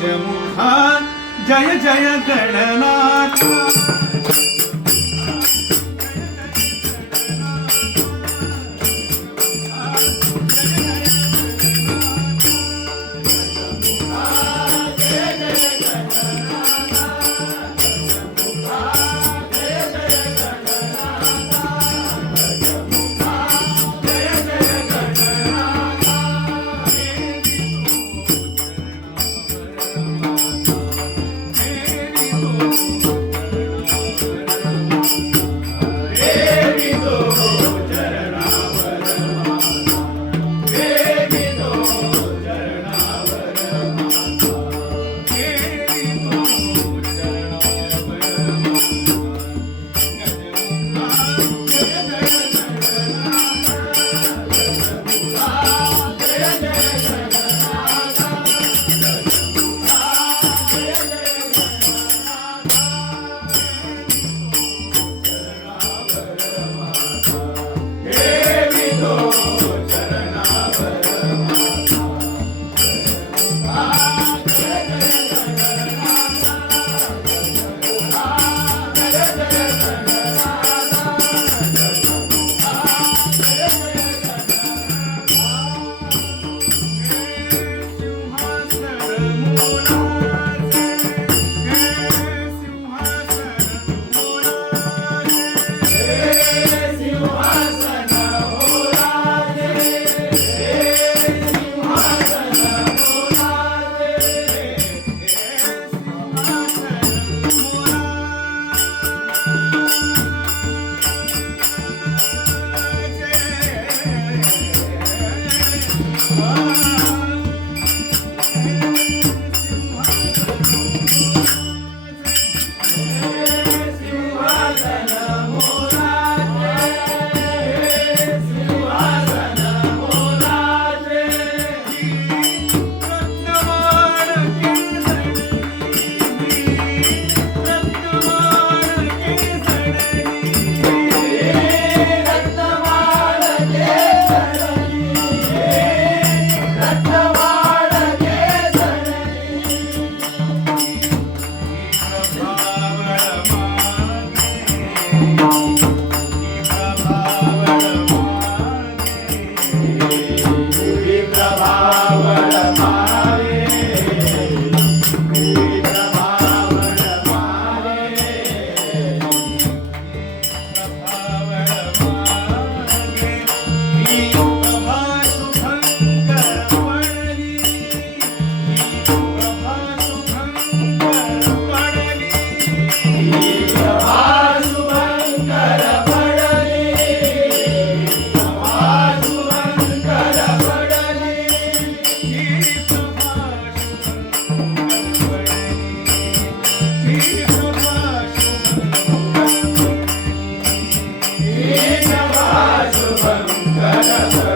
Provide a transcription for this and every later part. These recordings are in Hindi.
गजमुखा Jai Jai Gananath Yeah.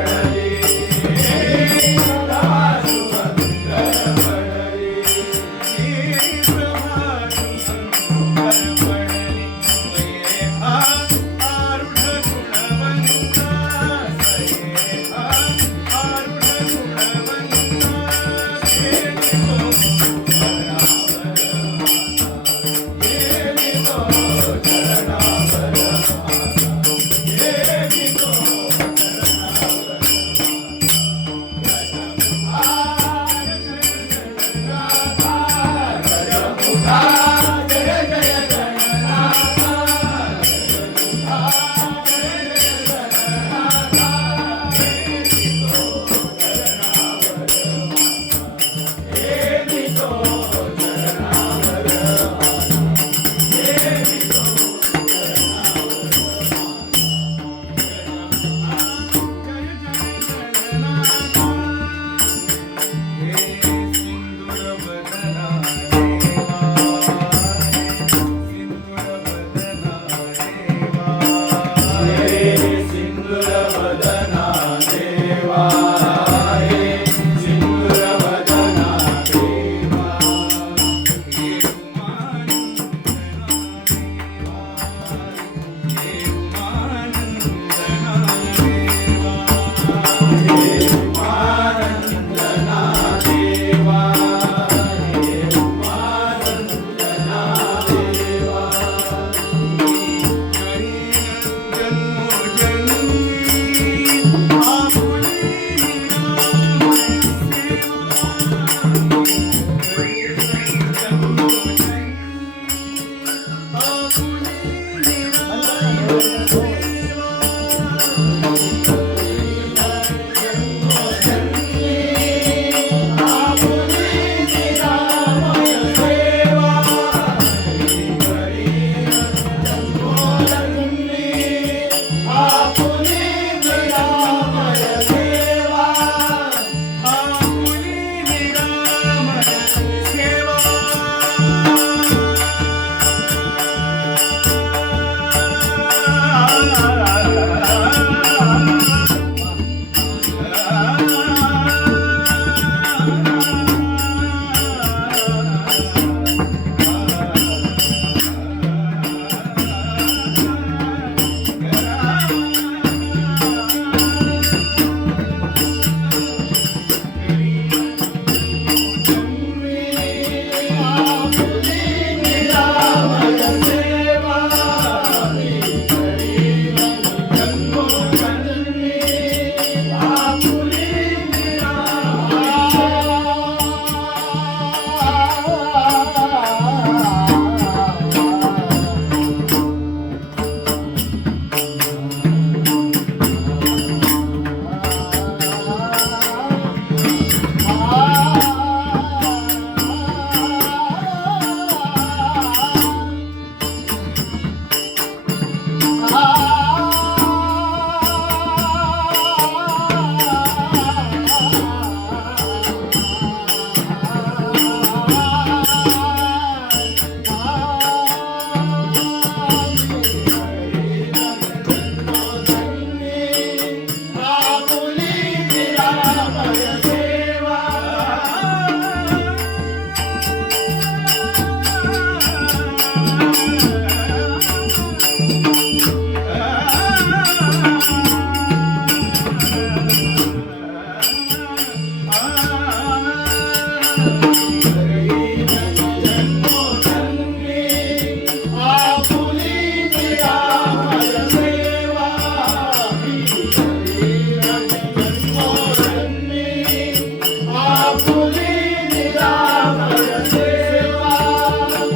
Ah, ah, ah, ah, ah.